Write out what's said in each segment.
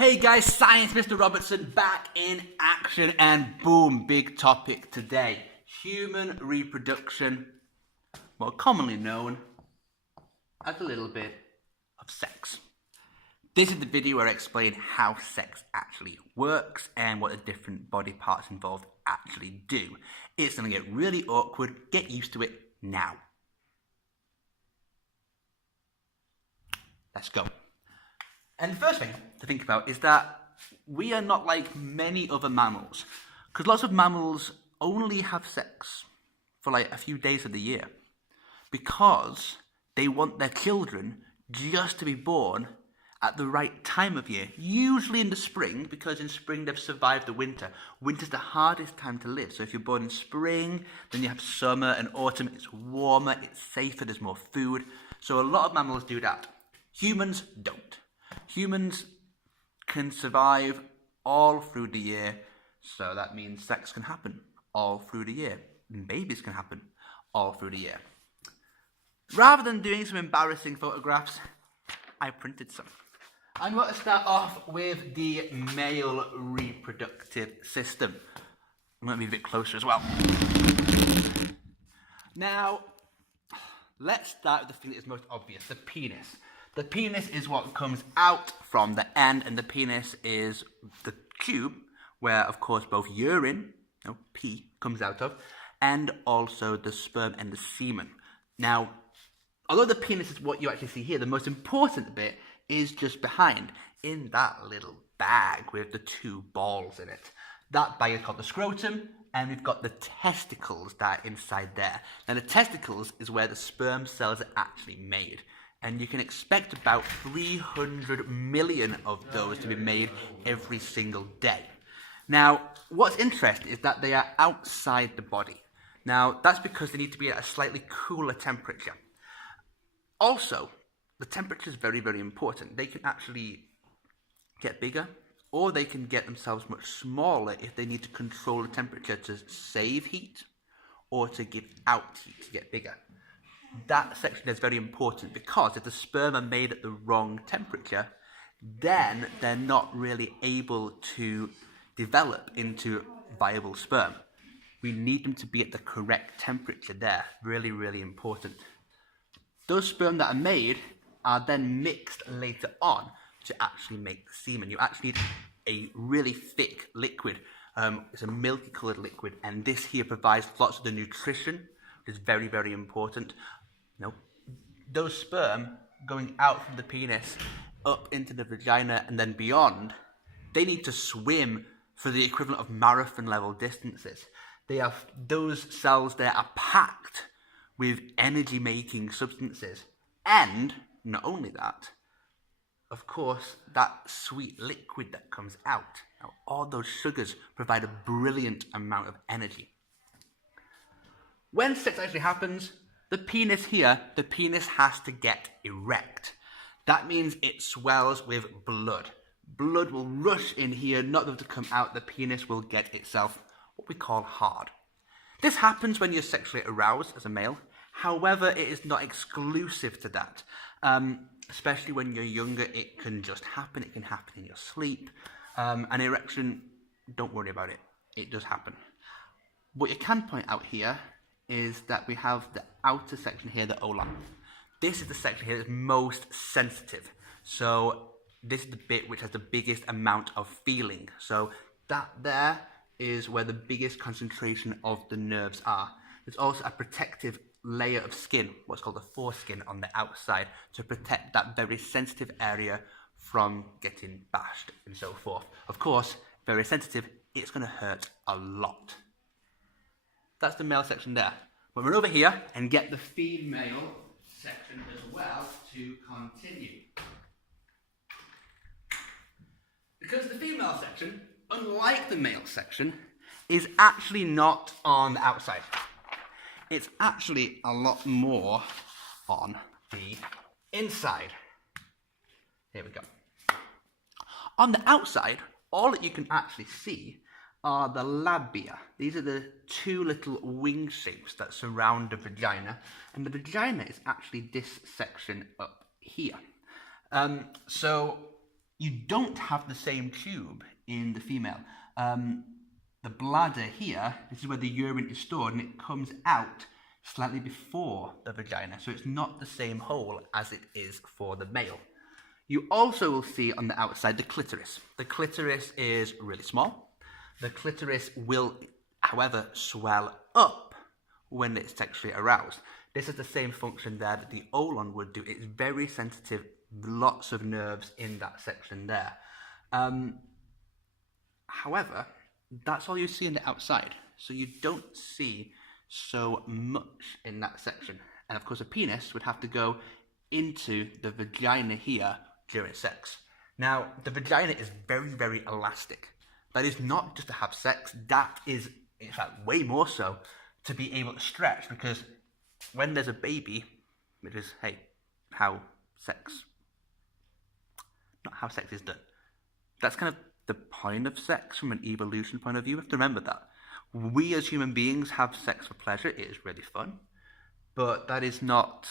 Hey guys, Science Mr. Robertson back in action, and boom, big topic today. Human reproduction, more commonly known as a little bit of sex. This is the video where I explain how sex actually works and what the different body parts involved actually do. It's going to get really awkward, get used to it now. Let's go. And the first thing to think about is that we are not like many other mammals, because lots of mammals only have sex for like a few days of the year because they want their children just to be born at the right time of year, usually in the spring, because in spring they've survived the winter. Winter's the hardest time to live, so if you're born in spring, then you have summer and autumn, it's warmer, it's safer, there's more food. So a lot of mammals do that. Humans don't. Humans can survive all through the year, so that means sex can happen all through the year. And babies can happen all through the year. Rather than doing some embarrassing photographs, I printed some. I'm going to start off with the male reproductive system. I'm going to be a bit closer as well. Now, let's start with the thing that is most obvious, the penis. The penis is what comes out from the end, and the penis is the tube where, of course, both urine, pee, comes out of, and also the sperm and the semen. Now, although the penis is what you actually see here, the most important bit is just behind, in that little bag with the two balls in it. That bag is called the scrotum, and we've got the testicles that are inside there. Now, the testicles is where the sperm cells are actually made. And you can expect about 300 million of those to be made every single day. Now, what's interesting is that they are outside the body. Now, that's because they need to be at a slightly cooler temperature. Also, the temperature is very, very important. They can actually get bigger, or they can get themselves much smaller if they need to control the temperature to save heat or to give out heat to get bigger. That section is very important because if the sperm are made at the wrong temperature, then they're not really able to develop into viable sperm. We need them to be at the correct temperature there. Really, really important. Those sperm that are made are then mixed later on to actually make the semen. You actually need a really thick liquid. It's a milky coloured liquid, and this here provides lots of the nutrition, which is very, very important. Those sperm going out from the penis up into the vagina and then beyond, they need to swim for the equivalent of marathon level distances. Those cells there are packed with energy making substances, and not only that, of course, that sweet liquid that comes out. Now, all those sugars provide a brilliant amount of energy. When sex actually happens, the penis has to get erect. That means it swells with blood. Blood will rush in here, not able to come out. The penis will get itself what we call hard. This happens when you're sexually aroused as a male. However, it is not exclusive to that. Especially when you're younger, it can just happen. It can happen in your sleep. An erection, don't worry about it. It does happen. What you can point out here is that we have the outer section here, the ulna. This is the section here that's most sensitive. So this is the bit which has the biggest amount of feeling. So that there is where the biggest concentration of the nerves are. There's also a protective layer of skin, what's called the foreskin, on the outside to protect that very sensitive area from getting bashed and so forth. Of course, very sensitive, it's going to hurt a lot. That's the male section there. But we're over here and get the female section as well to continue. Because the female section, unlike the male section, is actually not on the outside. It's actually a lot more on the inside. Here we go. On the outside, all that you can actually see are the labia. These are the two little wing shapes that surround the vagina, and the vagina is actually this section up here. So You don't have the same tube in the female. The bladder here, this is where the urine is stored, and it comes out slightly before the vagina, so it's not the same hole as it is for the male. You also will see on the outside the clitoris. The clitoris is really small. The clitoris will, however, swell up when it's sexually aroused. This is the same function there that the olon would do. It's very sensitive, lots of nerves in that section there. However, that's all you see on the outside. So you don't see so much in that section. And of course, a penis would have to go into the vagina here during sex. Now, the vagina is very, very elastic. That is not just to have sex, that is, in fact, way more so to be able to stretch, because when there's a baby, which is, hey, not how sex is done. That's kind of the point of sex from an evolution point of view. You have to remember that. We as human beings have sex for pleasure. It is really fun. But that is not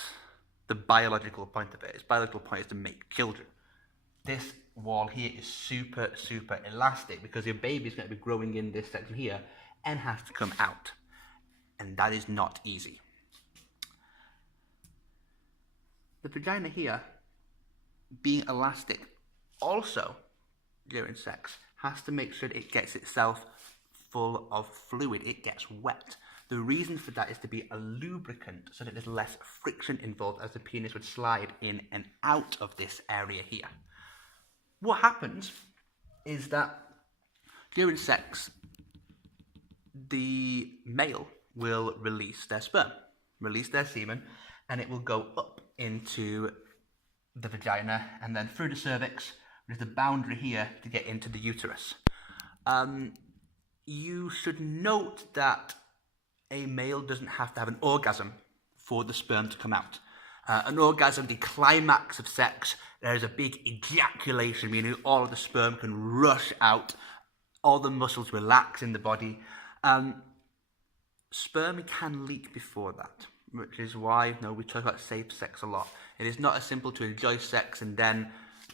the biological point of it. Its biological point is to make children. This wall here is super, super elastic because your baby is going to be growing in this section here and has to come out. And that is not easy. The vagina here, being elastic, also during sex, has to make sure that it gets itself full of fluid. It gets wet. The reason for that is to be a lubricant so that there's less friction involved as the penis would slide in and out of this area here. What happens is that during sex, the male will release their sperm, release their semen, and it will go up into the vagina and then through the cervix. There's the boundary here to get into the uterus. You should note that a male doesn't have to have an orgasm for the sperm to come out. An orgasm, the climax of sex, there is a big ejaculation, meaning all of the sperm can rush out, all the muscles relax in the body. Sperm can leak before that, which is why we talk about safe sex a lot. It is not as simple to enjoy sex and then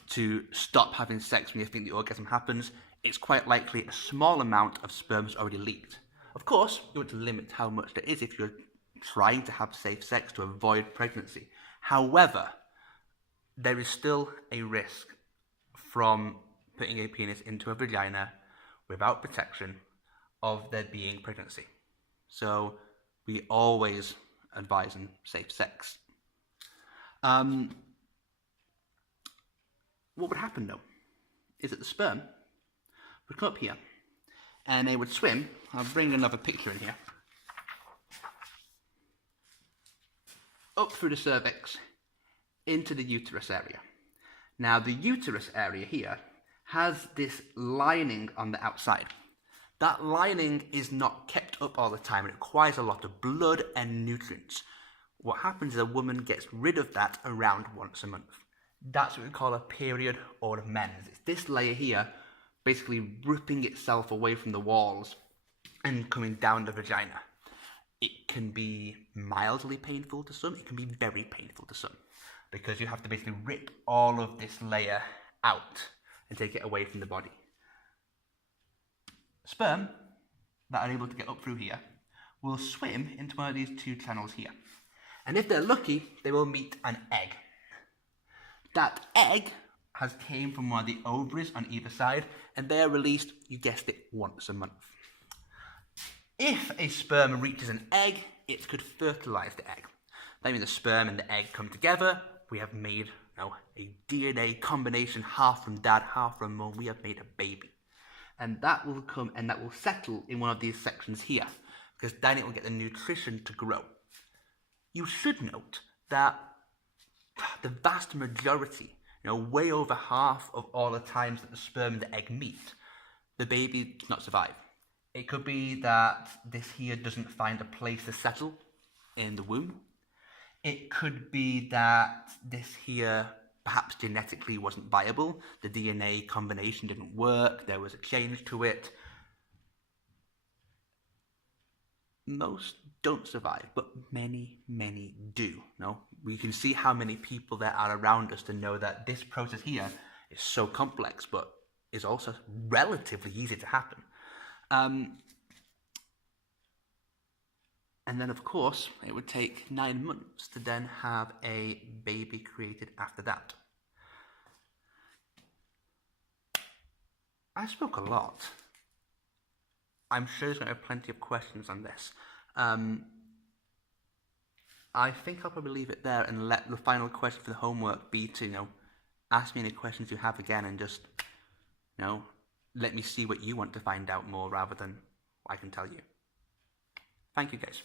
to stop having sex when you think the orgasm happens. It's quite likely a small amount of sperm has already leaked. Of course, you want to limit how much there is if you're trying to have safe sex to avoid pregnancy. However, there is still a risk from putting a penis into a vagina without protection of there being pregnancy. So we always advise on safe sex. What would happen though is that the sperm would come up here and they would swim. I'll bring another picture in here. Up through the cervix into the uterus area. Now the uterus area here has this lining on the outside. That lining is not kept up all the time. It requires a lot of blood and nutrients. What happens is a woman gets rid of that around once a month. That's what we call a period or a mens. It's this layer here basically ripping itself away from the walls and coming down the vagina. It can be mildly painful to some. It can be very painful to some because you have to basically rip all of this layer out and take it away from the body. Sperm that are able to get up through here will swim into one of these two channels here. And if they're lucky, they will meet an egg. That egg has came from one of the ovaries on either side, and they are released, you guessed it, once a month. If a sperm reaches an egg, it could fertilize the egg. That means the sperm and the egg come together. We have made a DNA combination, half from dad, half from mum. We have made a baby. And that will come and that will settle in one of these sections here, because then it will get the nutrition to grow. You should note that the vast majority, way over half of all the times that the sperm and the egg meet, the baby does not survive. It could be that this here doesn't find a place to settle in the womb. It could be that this here perhaps genetically wasn't viable. The DNA combination didn't work. There was a change to it. Most don't survive, but many, many do. We can see how many people there are around us to know that this process here is so complex, but is also relatively easy to happen. And then, of course, it would take 9 months to then have a baby created after that. I spoke a lot. I'm sure there's going to be plenty of questions on this. I think I'll probably leave it there and let the final question for the homework be to, ask me any questions you have again and just, let me see what you want to find out more rather than I can tell you. Thank you, guys.